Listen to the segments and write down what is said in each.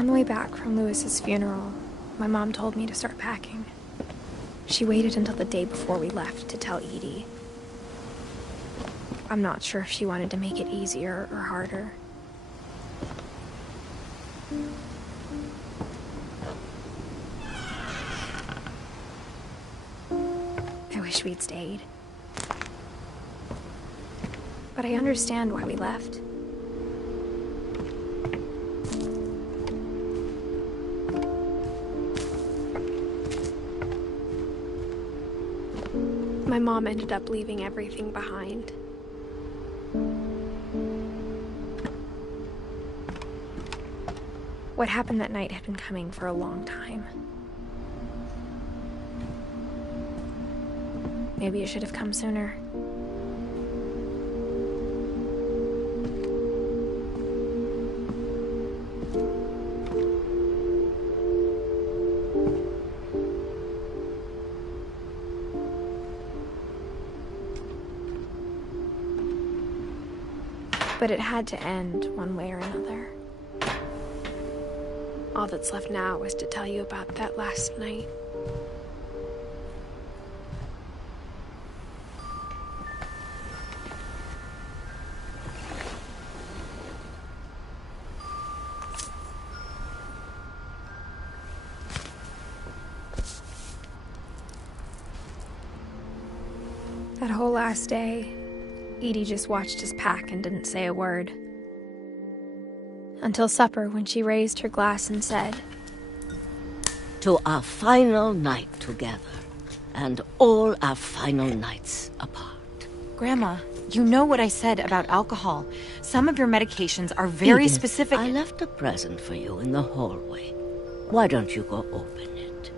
On the way back from Lewis's funeral, my mom told me to start packing. She waited until the day before we left to tell Edie. I'm not sure if she wanted to make it easier or harder. I wish we'd stayed. But I understand why we left. My mom ended up leaving everything behind. What happened that night had been coming for a long time. Maybe it should have come sooner. But it had to end one way or another. All that's left now is to tell you about that last night. That whole last day, Edie just watched us pack and didn't say a word. Until supper, when she raised her glass and said, "To our final night together, and all our final nights apart." Grandma, you know what I said about alcohol. Some of your medications are very Edith, specific. I left a present for you in the hallway. Why don't you go open it?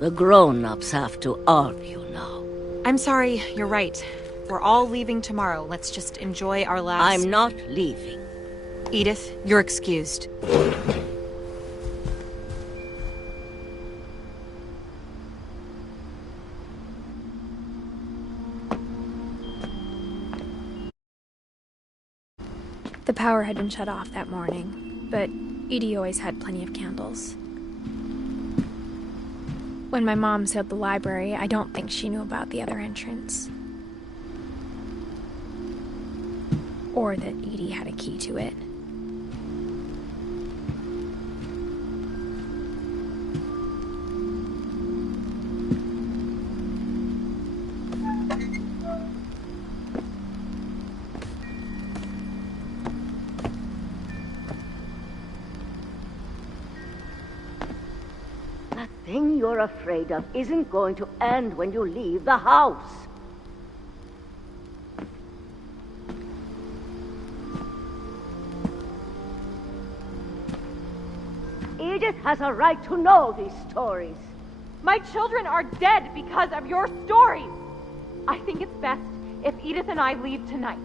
The grown-ups have to argue now. I'm sorry, you're right. We're all leaving tomorrow. Let's just enjoy our last... I'm not leaving. Edith, you're excused. the power had been shut off that morning, but Edie always had plenty of candles. When my mom sealed the library, I don't think she knew about the other entrance. Or that Edie had a key to it. That thing you're afraid of isn't going to end when you leave the house. Edith has a right to know these stories. My children are dead because of your stories. I think it's best if Edith and I leave tonight.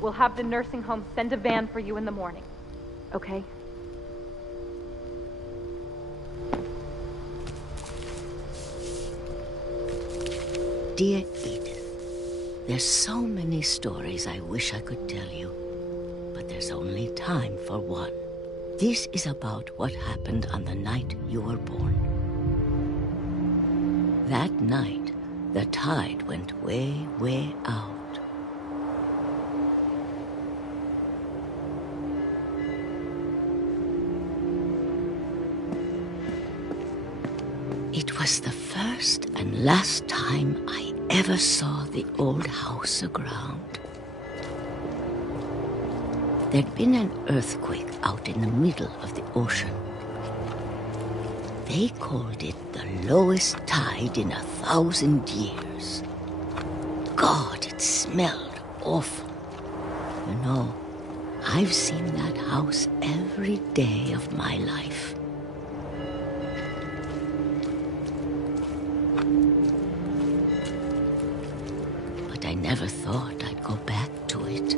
We'll have the nursing home send a van for you in the morning, okay? Dear Edith, there's so many stories I wish I could tell you, but there's only time for one. This is about what happened on the night you were born. That night, the tide went way, way out. It was the first and last time I ever saw the old house aground. There'd been an earthquake out in the middle of the ocean. They called it the lowest tide in 1,000 years. God, it smelled awful. You know, I've seen that house every day of my life. I never thought I'd go back to it.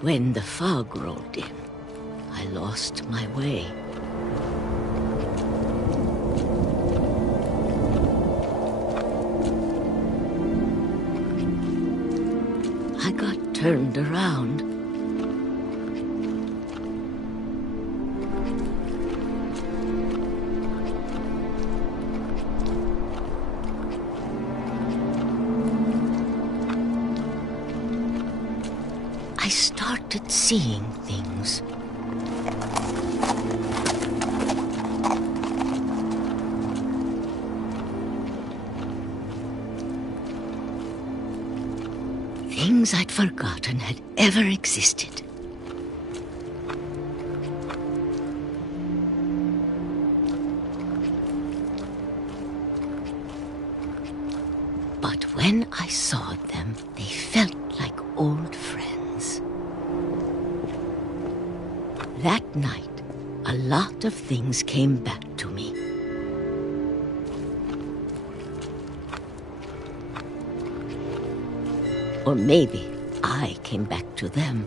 When the fog rolled in, I lost my way. turned around. I started seeing things. Things I'd forgotten had ever existed. But when I saw them, they felt like old friends. That night, a lot of things came back to me. Or maybe I came back to them.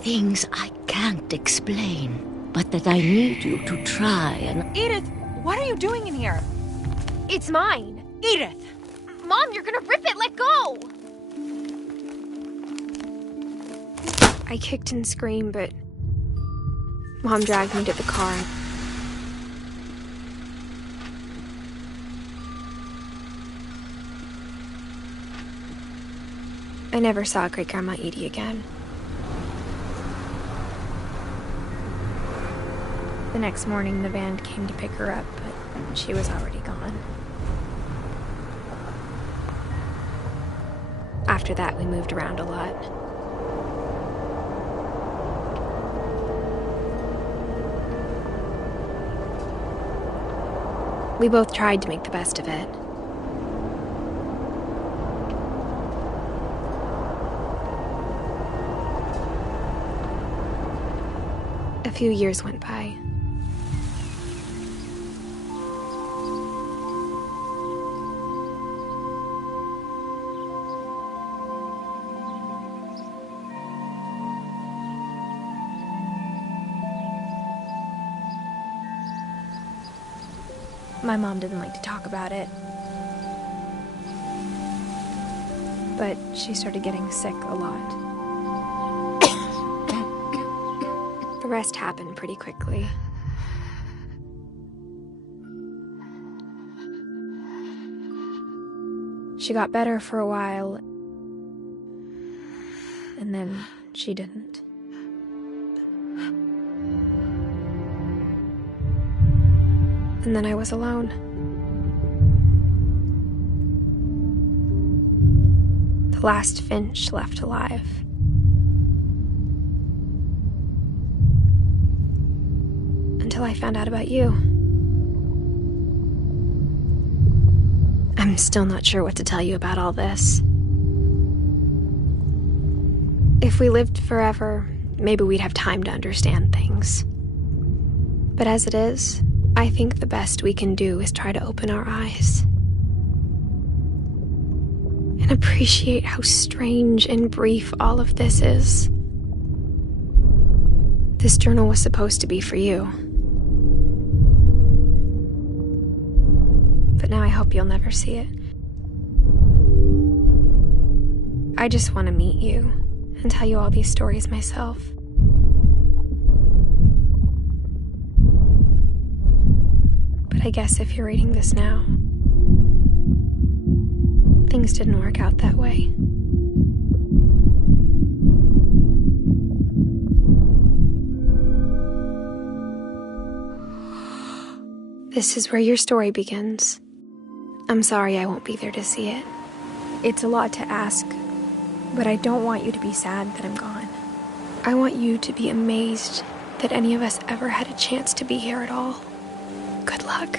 Things I can't explain, but that I need you to try and... Edith, what are you doing in here? It's mine. Edith! Mom, you're gonna rip it! Let go! I kicked and screamed, but Mom dragged me to the car. I never saw Great-Grandma Edie again. The next morning, the band came to pick her up, but she was already gone. After that, we moved around a lot. We both tried to make the best of it. A few years went by. My mom didn't like to talk about it. But she started getting sick a lot. The rest happened pretty quickly. She got better for a while, and then she didn't. And then I was alone. The last Finch left alive. Until I found out about you. I'm still not sure what to tell you about all this. If we lived forever, maybe we'd have time to understand things. But as it is, I think the best we can do is try to open our eyes and appreciate how strange and brief all of this is. This journal was supposed to be for you. But now I hope you'll never see it. I just want to meet you and tell you all these stories myself. But I guess if you're reading this now, things didn't work out that way. This is where your story begins. I'm sorry I won't be there to see it. It's a lot to ask, but I don't want you to be sad that I'm gone. I want you to be amazed that any of us ever had a chance to be here at all. Good luck.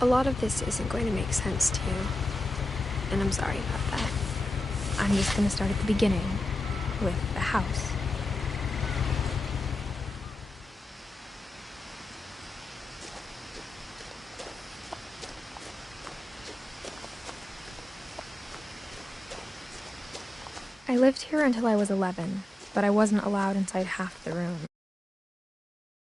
A lot of this isn't going to make sense to you, and I'm sorry about that. I'm just going to start at the beginning, with the house. I lived here until I was 11, but I wasn't allowed inside half the room.